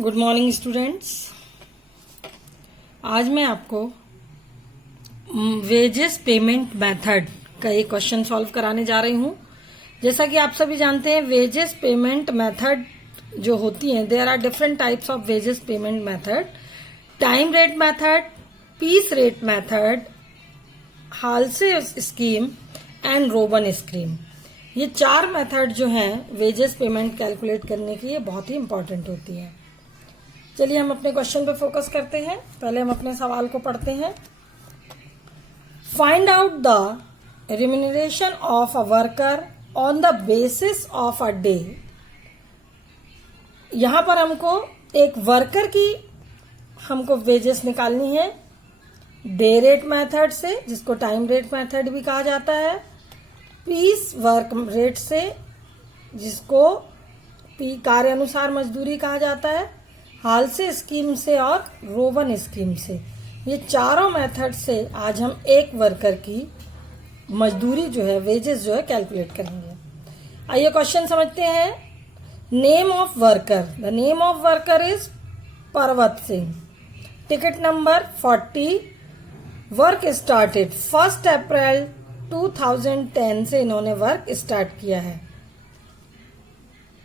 Good morning students. आज मैं आपको वेजेस पेमेंट मेथड का एक क्वेश्चन सॉल्व कराने जा रही हूँ। जैसा कि आप सभी जानते हैं, वेजेस पेमेंट मेथड जो होती हैं, there are different types of wages payment method: time rate method, piece rate method, Halsey scheme and Rowan scheme. ये चार मेथड जो हैं वेजेस पेमेंट कैलकुलेट करने की, ये बहुत ही इंपॉर्टेंट होती हैं। चलिए हम अपने क्वेश्चन पे फोकस करते हैं। पहले हम अपने सवाल को पढ़ते हैं। Find out the remuneration of a worker on the basis of a day. यहां पर हमको एक वर्कर की हमको वेजेस निकालनी है डे रेट मेथड से, जिसको टाइम रेट मेथड भी कहा जाता है, पीस वर्क रेट से, जिसको कार्य अनुसार मजदूरी कहा जाता है, हालसे स्कीम से और रोबन स्कीम से। ये चारों मेथड से आज हम एक वर्कर की मजदूरी जो है, वेजेस जो है, कैलकुलेट करेंगे। आइए क्वेश्चन समझते हैं। Name of worker, the name of worker is Parvat Singh. Ticket number 40। Work started 1 April 2010 से इन्होंने वर्क स्टार्ट किया है।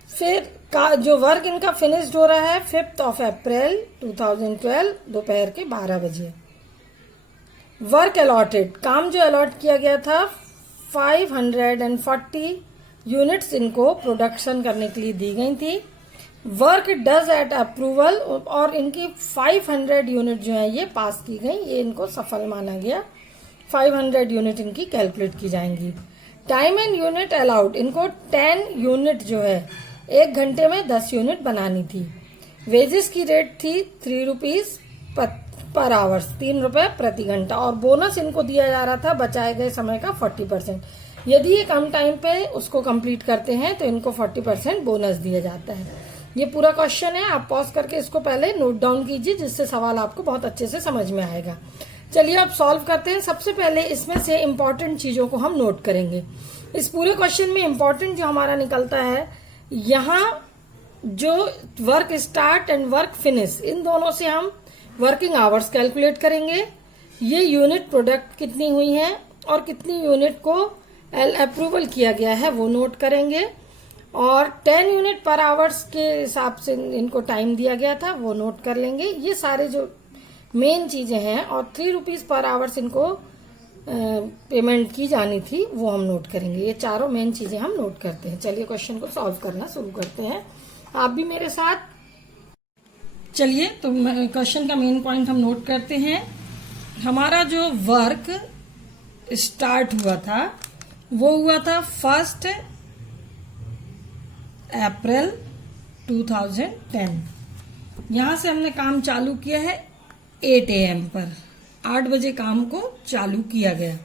फिर जो वर्क इनका फिनिश्ड हो रहा है 5 अप्रैल 2012 दोपहर के 12 बजे। वर्क अलॉटेड, काम जो अलॉट किया गया था 540 यूनिट्स इनको प्रोडक्शन करने के लिए दी गई थी। वर्क डज एट अप्रूवल, और इनकी 500 यूनिट जो है ये पास की गई, ये इनको सफल माना गया। 500 यूनिट इनकी कैलकुलेट की जाएंगी। टाइम एंड यूनिट अलाउड, इनको 10 यूनिट जो है 1 घंटे में 10 यूनिट बनानी थी। वेजेस की रेट थी 3 रुपीज पर आवर्स, 3 रुपए प्रति घंटा, और बोनस इनको दिया जा रहा था बचाए गए समय का 40%। यदि ये कम टाइम पे उसको कंप्लीट करते हैं तो इनको 40% बोनस दिया जाता है। ये पूरा क्वेश्चन है, आप पॉज करके इसको पहले नोट डाउन कीजिए, जिससे सवाल आपको बहुत अच्छे से समझ में आएगा। चलिए अब सॉल्व करते हैं। सबसे पहले इसमें से इंपॉर्टेंट चीजों को हम नोट करेंगे। इस पूरे क्वेश्चन में इंपॉर्टेंट जो हमारा निकलता है, यहाँ जो work start and work finish, इन दोनों से हम वर्किंग आवर्स कैलकुलेट करेंगे। ये यूनिट प्रोडक्ट कितनी हुई है और कितनी यूनिट को अप्रूवल किया गया है वो नोट करेंगे, और 10 यूनिट पर आवर्स के हिसाब से इनको टाइम दिया गया था वो नोट कर लेंगे। ये सारे जो मेन चीजें हैं, और 3 रुपीज पर आवर्स इनको पेमेंट की जानी थी वो हम नोट करेंगे। ये चारों मेन चीजें हम नोट करते हैं। चलिए क्वेश्चन को सॉल्व करना शुरू करते हैं, आप भी मेरे साथ। चलिए तो क्वेश्चन का मेन पॉइंट हम नोट करते हैं। हमारा जो वर्क स्टार्ट हुआ था वो हुआ था 1 अप्रैल 2010। यहां से हमने काम चालू किया है 8 AM पर, 8 बजे काम को चालू किया गया।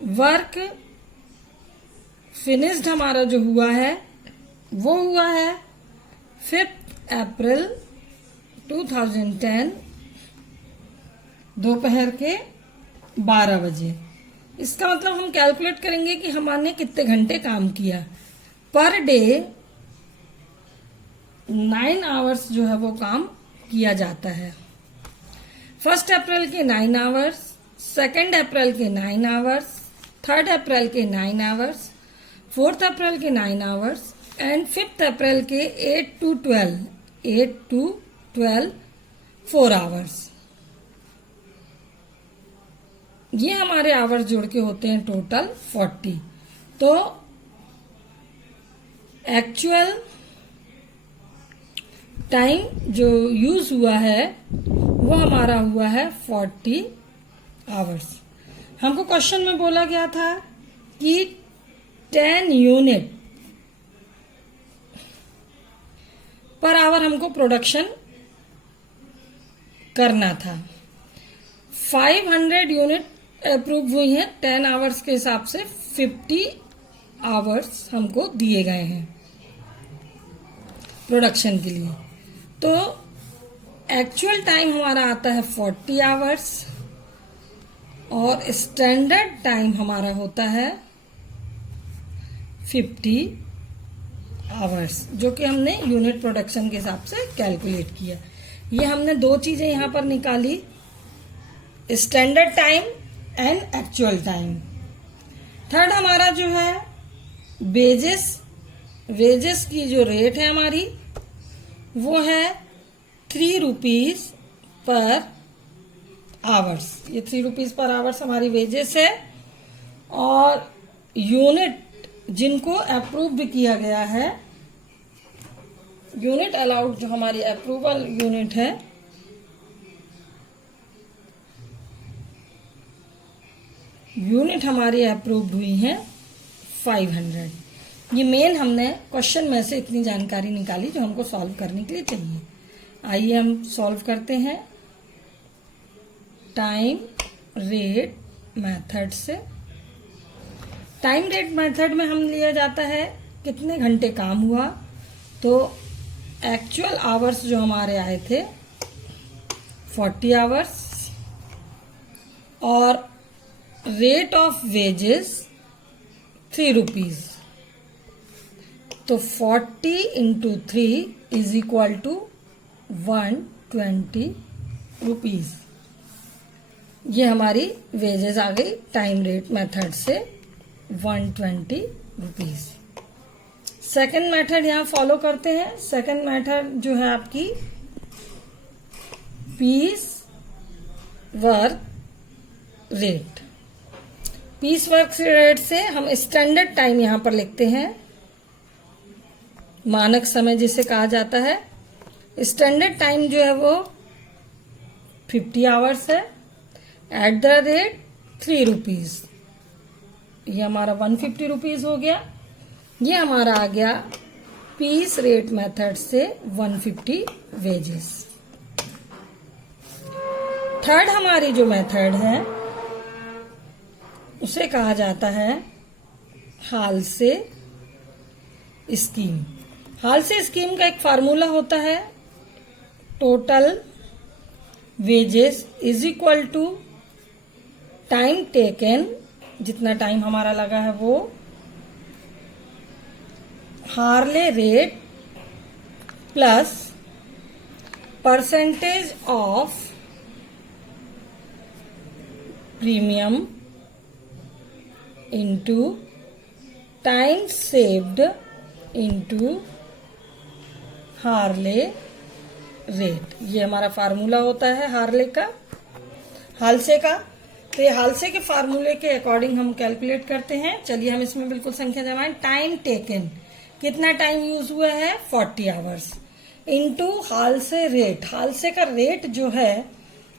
वर्क फिनिश्ड हमारा जो हुआ है वो हुआ है 5 अप्रैल 2010 दोपहर के 12 बजे। इसका मतलब हम कैलकुलेट करेंगे कि हमने कितने घंटे काम किया। पर डे 9 आवर्स जो है वो काम किया जाता है। 1 अप्रैल के 9 आवर्स, 2 अप्रैल के 9 आवर्स, 3 अप्रैल के 9 आवर्स, 4 अप्रैल के 9 आवर्स एंड 5 अप्रैल के 8 to 12 4 आवर्स। ये हमारे आवर्स जोड़ के होते हैं टोटल 40। तो एक्चुअल टाइम जो यूज हुआ है वो हमारा हुआ है 40 आवर्स। हमको क्वेश्चन में बोला गया था कि 10 यूनिट पर आवर हमको प्रोडक्शन करना था। 500 यूनिट अप्रूव हुई हैं 10 आवर्स के हिसाब से, 50 आवर्स हमको दिए गए हैं प्रोडक्शन के लिए। तो एक्चुअल टाइम हमारा आता है 40 आवर्स, और स्टैंडर्ड टाइम हमारा होता है 50 आवर्स, जो कि हमने यूनिट प्रोडक्शन के हिसाब से कैलकुलेट किया। ये हमने दो चीजें यहां पर निकाली, standard time and actual time. Third हमारा जो है वेजेस की जो रेट है हमारी वो है 3 रुपीज पर आवर्स। ये 3 रुपीज पर आवर्स हमारी वेजेस है। और यूनिट जिनको अप्रूव भी किया गया है, यूनिट अलाउड जो हमारी अप्रूवल यूनिट है, यूनिट हमारी अप्रूव्ड हुई है 500। ये मेन हमने क्वेश्चन में से इतनी जानकारी निकाली जो हमको सॉल्व करने के लिए चाहिए। आइए हम सॉल्व करते हैं टाइम रेट मेथड से। टाइम रेट मेथड में हम लिया जाता है कितने घंटे काम हुआ, तो एक्चुअल आवर्स जो हमारे आए थे 40 आवर्स और रेट ऑफ वेजेस 3 रुपीज, तो 40 into 3 is equal to 120 rupees. ये हमारी वेजेस आ गई टाइम रेट मेथड से 120 रुपीज। सेकेंड मेथड यहां फॉलो करते हैं। सेकेंड मेथड जो है आपकी piece work rate. Piece work rate से हम स्टैंडर्ड टाइम यहां पर लिखते हैं, मानक समय जिसे कहा जाता है। स्टैंडर्ड टाइम जो है वो 50 आवर्स है एट द रेट 3 रुपीज। ये हमारा 150 रुपीज हो गया। ये हमारा आ गया पीस रेट मेथड से 150 वेजेस। थर्ड हमारी जो मेथड है उसे कहा जाता है हाल से स्कीम। हाल से स्कीम का एक फार्मूला होता है, total wages is equal to time taken, जितना टाइम हमारा लगा है वो, hourly rate plus percentage of premium into time saved into hourly rate. ये हमारा फार्मूला होता है हालसे का। तो ये हालसे के फार्मूले के अकॉर्डिंग हम कैलकुलेट करते हैं। चलिए हम इसमें बिल्कुल संख्या जमाएं। टाइम टेकन, कितना टाइम यूज हुआ है 40 आवर्स, इंटू हालसे रेट। हालसे का रेट जो है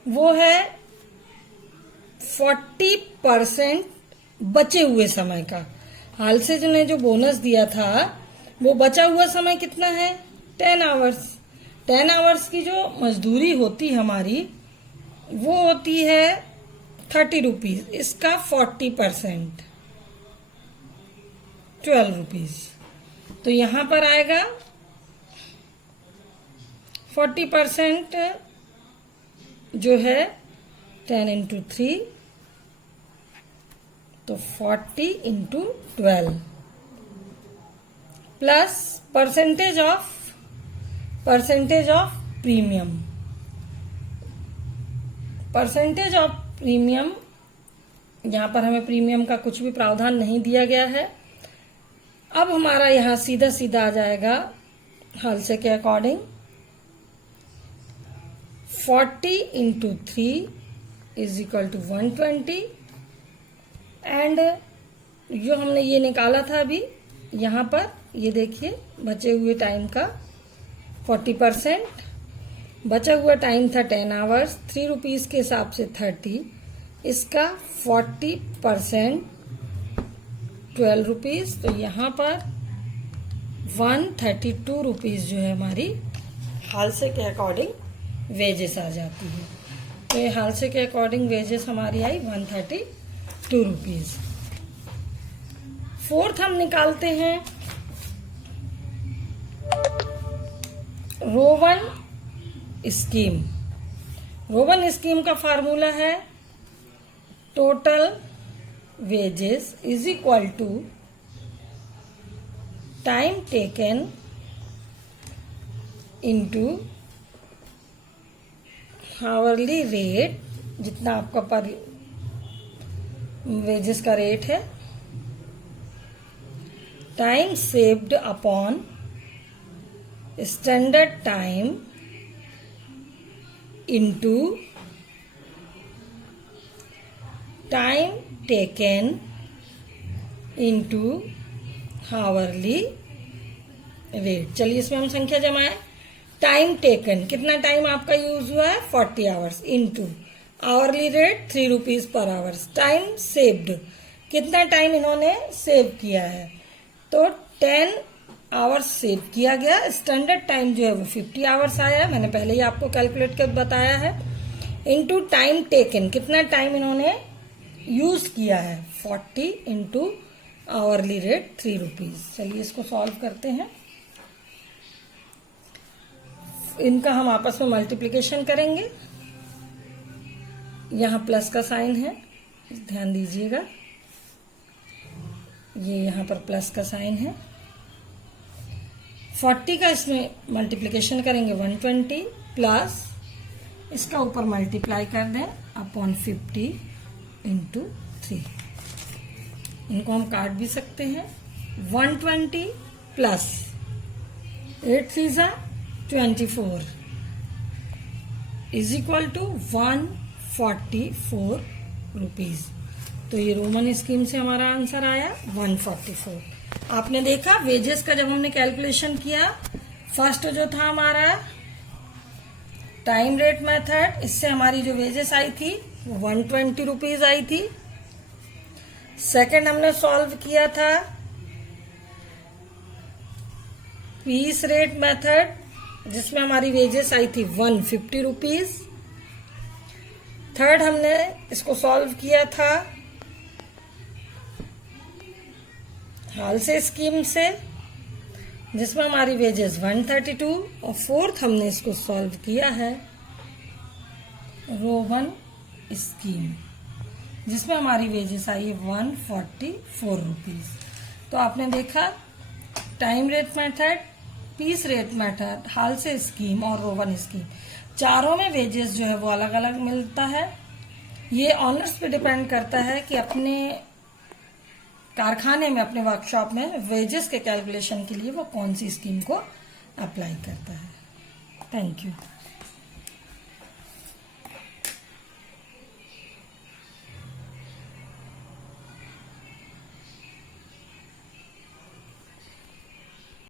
वो है 40% बचे हुए समय का। हालसे जो ने जो बोनस दिया था वो बचा हुआ समय कितना है 10 आवर्स। 10 आवर्स की जो मजदूरी होती हमारी वो होती है 30 रुपीज, इसका 40% 12 रुपीज। तो यहां पर आएगा 40% जो है 10 इंटू 3, तो 40 into 12 plus percentage of premium. Percentage of premium, यहां पर हमें प्रीमियम का कुछ भी प्रावधान नहीं दिया गया है। अब हमारा यहां सीधा सीधा आ जाएगा हालसे के according 40 into 3 is equal to 120 and जो हमने ये निकाला था अभी यहां पर, ये देखिए बचे हुए टाइम का 40%, बचा हुआ टाइम था 10 आवर्स, 3 रुपीज के हिसाब से 30, इसका 40% 12 रुपीज। तो यहाँ पर 132 रुपीज जो है हमारी हालसे के अकॉर्डिंग वेजेस आ जाती है। तो ये हालसे के अकॉर्डिंग वेजेस हमारी आई 132 रुपीज। फोर्थ हम निकालते हैं रोवन स्कीम। रोवन स्कीम का फार्मूला है total wages is equal to time taken into hourly rate, जितना आपका पर वेजेस का रेट है, time saved upon standard time into time taken into hourly rate. चलिए इसमें हम संख्या जमाएं। टाइम टेकन, कितना टाइम आपका यूज हुआ है, 40 hours, into hourly rate 3 rupees per hours. Time saved, कितना टाइम इन्होंने सेव किया है, तो 10 आवर्स सेव किया गया। स्टैंडर्ड टाइम जो है वो 50 आवर्स आया, मैंने पहले ही आपको कैलकुलेट कर बताया है। इनटू टाइम टेकन, कितना टाइम इन्होंने यूज किया है, 40 इंटू आवरली रेट 3 रुपीज। चलिए इसको सॉल्व करते हैं। इनका हम आपस में मल्टीप्लिकेशन करेंगे। यहाँ प्लस का साइन है, ध्यान दीजिएगा, ये यहाँ पर प्लस का साइन है। 40 का इसमें मल्टीप्लिकेशन करेंगे 120 प्लस इसका ऊपर मल्टीप्लाई कर दें अपॉन 50 इंटू 3। इनको हम काट भी सकते हैं। 120 plus 8 3 24 is equal to 144 rupees. तो ये रोमन स्कीम से हमारा आंसर आया 144। आपने देखा वेजेस का जब हमने कैलकुलेशन किया, फर्स्ट जो था हमारा टाइम रेट मेथड, इससे हमारी जो वेजेस आई थी वो 120 रुपीज आई थी। सेकंड हमने सॉल्व किया था पीस रेट मेथड, जिसमें हमारी वेजेस आई थी 150 रुपीज। थर्ड हमने इसको सॉल्व किया था हाल से स्कीम से, जिसमें हमारी वेजेस 132। और फोर्थ हमने इसको सॉल्व किया है रोमन स्कीम, जिसमें हमारी वेजेस आई है 144 रुपीज। तो आपने देखा time rate method, piece rate method, Halsey scheme और रोमन स्कीम, चारों में वेजेस जो है वो अलग अलग मिलता है। ये ऑनर्स पे डिपेंड करता है कि अपने कारखाने में, अपने वर्कशॉप में वेजेस के कैलकुलेशन के लिए वो कौन सी स्कीम को अप्लाई करता है। Thank you.